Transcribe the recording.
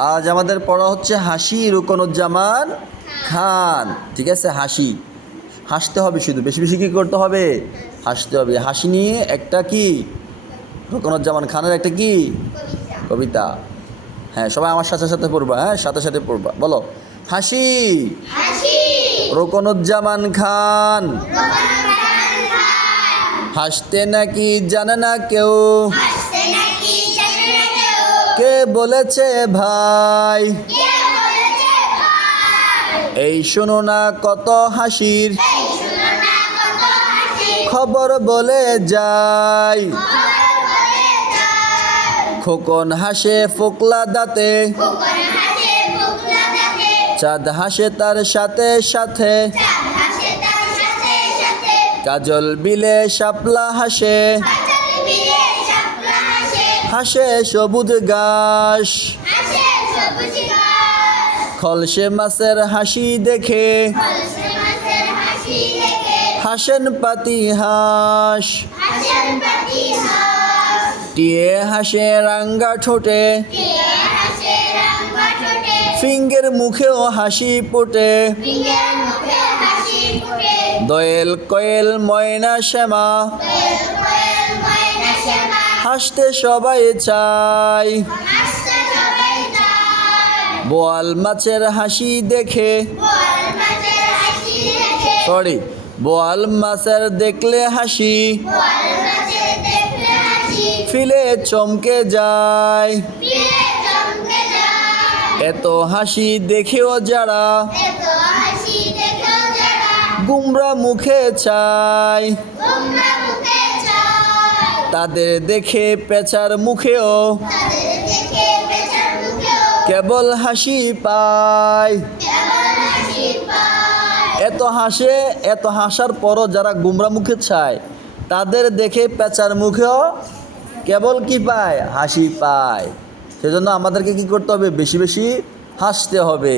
আজ আমাদের পড়া হচ্ছে হাসি রুকনুজ্জামান খান। ঠিক আছে? হাসি। হাসতে হবে শুধু। বেশি বেশি কী করতে হবে? হাসতে হবে। হাসি নিয়ে একটা কি? রুকনুজ্জামান খানের একটা কি? কবিতা। হ্যাঁ সবাই আমার সাথে সাথে পড়বা হ্যাঁ? সাথে সাথে পড়বা। বলো। হাসি। রোকনুজ্জামান খান। হাসতে নাকি জানে না কেউ? কে বলেছে ভাই? এই শোনো না কত হাসির। খবর বলে যাই। খোকন হাসে ফোকলা দাঁতে। চাঁদ হাসে তার সাথে সাথে। কাজল বিলে শাপলা হাসে। হাসে সবুজ ঘাস। খলসে মাছের হাসি দেখে। হাসেন পাতি হাঁস। টিয়ে হাসে রাঙ্গা ঠোঁটে। ফিঙ্গের মুখেও হাসি ফুটে। দয়েল কয়েল ময়না শ্যামা। হাসতে সবাই যায় বোয়াল মাছের হাসি দেখে। সরি বোয়াল মাছের দেখলে হাসি। ফিলে চমকে যায়। এত হাসি দেখেও যারা। গুমরা চায়। মুখে চায়। তাদের দেখে পেঁচার মুখেও কেবল হাসি পায়। এত হাসে, এত হাসার পরও যারা গুমরা মুখে চায়, তাদের দেখে পেঁচার মুখেও কেবল কি পায়? হাসি পায়। সেজন্য আমাদেরকে কি করতে হবে? বেশি বেশি হাসতে হবে।